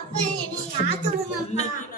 ಅಪ್ಪ ಏನಿಲ್ಲ ಆತ ನಮ್ಮ